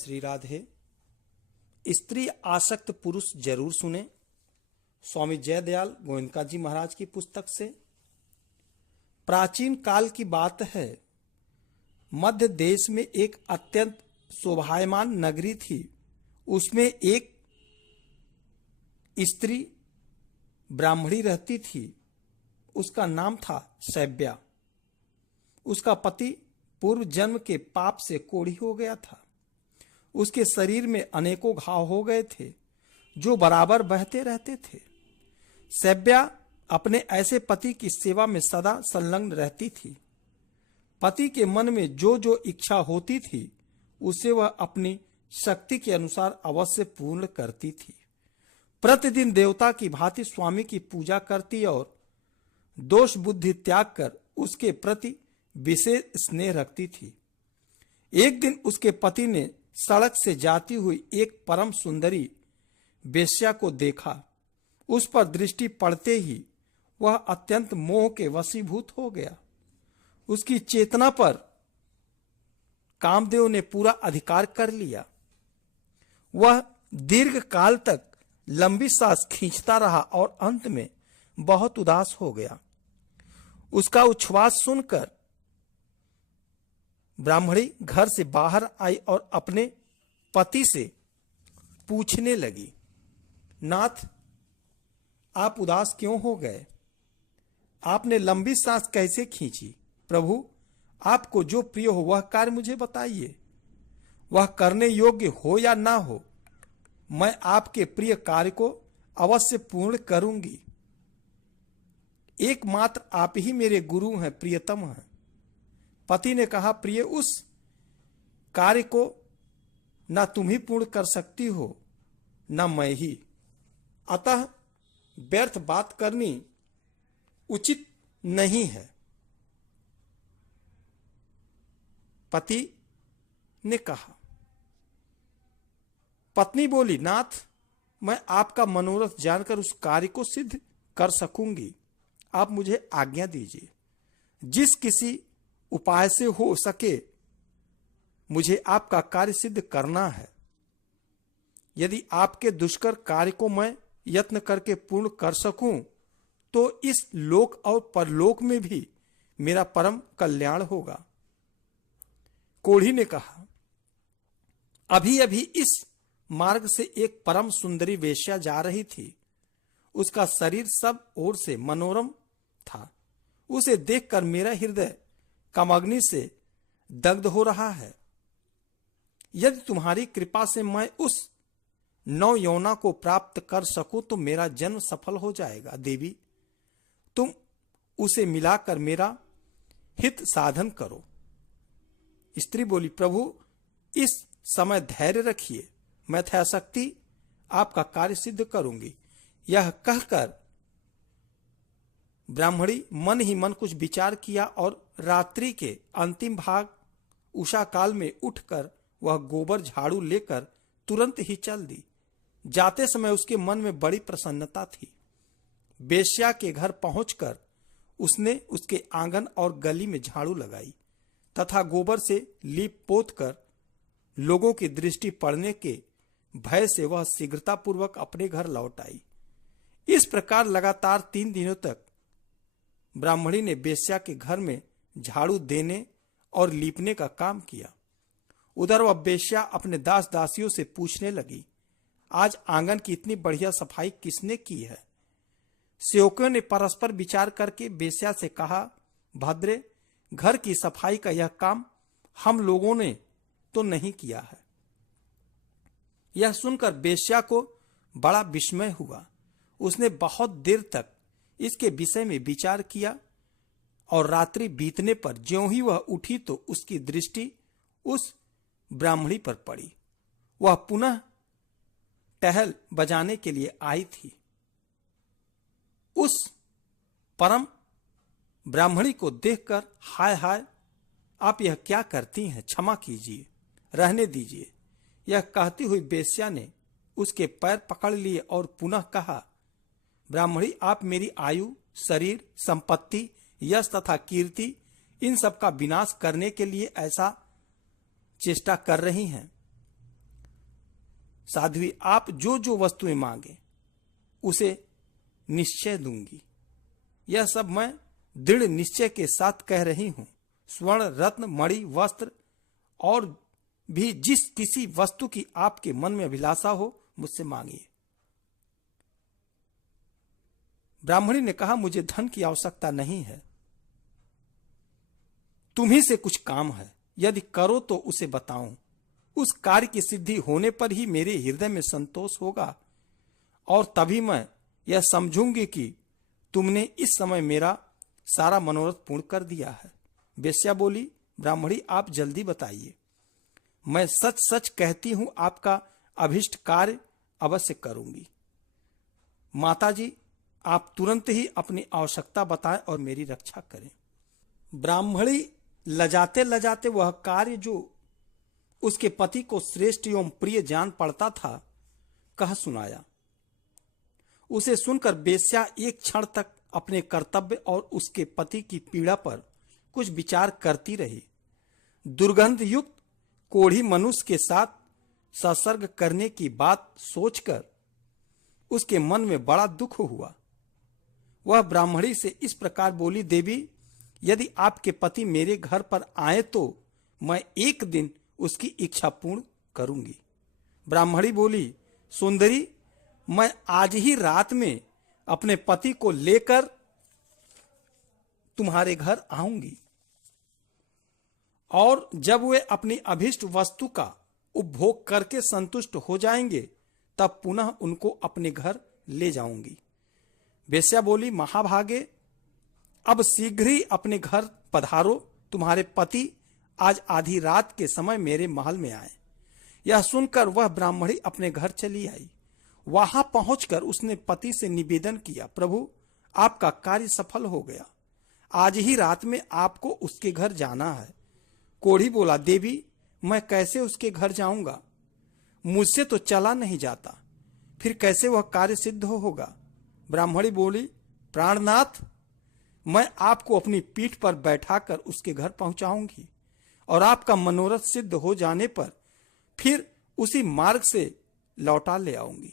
श्री राधे। स्त्री आसक्त पुरुष जरूर सुने। स्वामी जयदयाल गोयनका जी महाराज की पुस्तक से। प्राचीन काल की बात है, मध्य देश में एक अत्यंत शोभायमान नगरी थी। उसमें एक स्त्री ब्राह्मणी रहती थी। उसका नाम था सैब्या। उसका पति पूर्व जन्म के पाप से कोढ़ी हो गया था। उसके शरीर में अनेकों घाव हो गए थे जो बराबर बहते रहते थे। सैब्या अपने ऐसे पति की सेवा में सदा संलग्न रहती थी। पति के मन में जो जो इच्छा होती थी उसे वह अपनी शक्ति के अनुसार अवश्य पूर्ण करती थी। प्रतिदिन देवता की भांति स्वामी की पूजा करती और दोष बुद्धि त्याग कर उसके प्रति विशेष स्नेह रखती थी। एक दिन उसके पति ने सड़क से जाती हुई एक परम सुंदरी वेश्या को देखा। उस पर दृष्टि पड़ते ही वह अत्यंत मोह के वशीभूत हो गया। उसकी चेतना पर कामदेव ने पूरा अधिकार कर लिया। वह दीर्घ काल तक लंबी सांस खींचता रहा और अंत में बहुत उदास हो गया। उसका उच्छ्वास सुनकर ब्राह्मणी घर से बाहर आई और अपने पति से पूछने लगी, नाथ, आप उदास क्यों हो गए? आपने लंबी सांस कैसे खींची? प्रभु, आपको जो प्रिय हो वह कार्य मुझे बताइए। वह करने योग्य हो या ना हो, मैं आपके प्रिय कार्य को अवश्य पूर्ण करूंगी। एकमात्र आप ही मेरे गुरु हैं, प्रियतम हैं। पति ने कहा, प्रिय, उस कार्य को ना तुम ही पूर्ण कर सकती हो ना मैं ही, अतः व्यर्थ बात करनी उचित नहीं है। पति ने कहा। पत्नी बोली, नाथ, मैं आपका मनोरथ जानकर उस कार्य को सिद्ध कर सकूंगी। आप मुझे आज्ञा दीजिए। जिस किसी उपाय से हो सके मुझे आपका कार्य सिद्ध करना है। यदि आपके दुष्कर कार्य को मैं यत्न करके पूर्ण कर सकूं तो इस लोक और परलोक में भी मेरा परम कल्याण होगा। कोढ़ी ने कहा, अभी अभी इस मार्ग से एक परम सुंदरी वेश्या जा रही थी। उसका शरीर सब ओर से मनोरम था। उसे देखकर मेरा हृदय कामाग्नि से दग्ध हो रहा है। यदि तुम्हारी कृपा से मैं उस नव यौना को प्राप्त कर सकूं तो मेरा जन्म सफल हो जाएगा। देवी, तुम उसे मिलाकर मेरा हित साधन करो। स्त्री बोली, प्रभु, इस समय धैर्य रखिए, मैं यथाशक्ति आपका कार्य सिद्ध करूंगी। यह कहकर ब्राह्मणी मन ही मन कुछ विचार किया और रात्रि के अंतिम भाग उषा काल में उठकर वह गोबर झाड़ू लेकर तुरंत ही चल दी। जाते समय उसके मन में बड़ी प्रसन्नता थी। वेश्या के घर पहुंचकर उसने उसके आंगन और गली में झाड़ू लगाई तथा गोबर से लीप पोत कर लोगों की दृष्टि पड़ने के भय से वह शीघ्रतापूर्वक अपने घर लौट आई। इस प्रकार लगातार 3 दिनों तक ब्राह्मणी ने वेश्या के घर में झाड़ू देने और लीपने का काम किया। उधर वह वेश्या अपने दास दासियों से पूछने लगी, आज आंगन की इतनी बढ़िया सफाई किसने की है? सेवकों ने परस्पर विचार करके वेश्या से कहा, भद्रे, घर की सफाई का यह काम हम लोगों ने तो नहीं किया है। यह सुनकर वेश्या को बड़ा विस्मय हुआ। उसने बहुत देर तक इसके विषय में विचार किया और रात्रि बीतने पर ज्यों ही वह उठी तो उसकी दृष्टि उस ब्राह्मणी पर पड़ी। वह पुनः टहल बजाने के लिए आई थी। उस परम ब्राह्मणी को देखकर, हाय हाय, आप यह क्या करती हैं? क्षमा कीजिए, रहने दीजिए। यह कहती हुई वेश्या ने उसके पैर पकड़ लिए और पुनः कहा, ब्राह्मणी, आप मेरी आयु, शरीर, संपत्ति, यश तथा कीर्ति, इन सब का विनाश करने के लिए ऐसा चेष्टा कर रही हैं। साध्वी, आप जो जो वस्तुएं मांगे उसे निश्चय दूंगी। यह सब मैं दृढ़ निश्चय के साथ कह रही हूं। स्वर्ण, रत्न, मणि, वस्त्र और भी जिस किसी वस्तु की आपके मन में अभिलाषा हो मुझसे मांगिए। ब्राह्मणी ने कहा, मुझे धन की आवश्यकता नहीं है, तुम्ही से कुछ काम है, यदि करो तो उसे बताऊं। उस कार्य की सिद्धि होने पर ही मेरे हृदय में संतोष होगा और तभी मैं यह समझूंगी कि तुमने इस समय मेरा सारा मनोरथ पूर्ण कर दिया है। वेश्या बोली, ब्राह्मणी, आप जल्दी बताइए, मैं सच सच कहती हूं आपका अभिष्ट कार्य अवश्य करूंगी। माताजी, आप तुरंत ही अपनी आवश्यकता बताएं और मेरी रक्षा करें। ब्राह्मणी लजाते लजाते वह कार्य जो उसके पति को श्रेष्ठ एवं प्रिय जान पड़ता था कह सुनाया। उसे सुनकर वेश्या एक क्षण तक अपने कर्तव्य और उसके पति की पीड़ा पर कुछ विचार करती रही। दुर्गंध युक्त कोढ़ी मनुष्य के साथ संसर्ग करने की बात सोचकर उसके मन में बड़ा दुख हुआ। वह ब्राह्मणी से इस प्रकार बोली, देवी, यदि आपके पति मेरे घर पर आए तो मैं एक दिन उसकी इच्छा पूर्ण करूंगी। ब्राह्मणी बोली, सुंदरी, मैं आज ही रात में अपने पति को लेकर तुम्हारे घर आऊंगी और जब वे अपनी अभिष्ट वस्तु का उपभोग करके संतुष्ट हो जाएंगे तब पुनः उनको अपने घर ले जाऊंगी। वेश्या बोली, महाभागे, अब शीघ्र ही अपने घर पधारो, तुम्हारे पति आज आधी रात के समय मेरे महल में आए। यह सुनकर वह ब्राह्मणी अपने घर चली आई। वहां पहुंचकर उसने पति से निवेदन किया, प्रभु, आपका कार्य सफल हो गया, आज ही रात में आपको उसके घर जाना है। कोढ़ी बोला, देवी, मैं कैसे उसके घर जाऊंगा, मुझसे तो चला नहीं जाता, फिर कैसे वह कार्य सिद्ध होगा। ब्राह्मणी बोली, प्राणनाथ, मैं आपको अपनी पीठ पर बैठाकर उसके घर पहुंचाऊंगी और आपका मनोरथ सिद्ध हो जाने पर फिर उसी मार्ग से लौटा ले आऊंगी।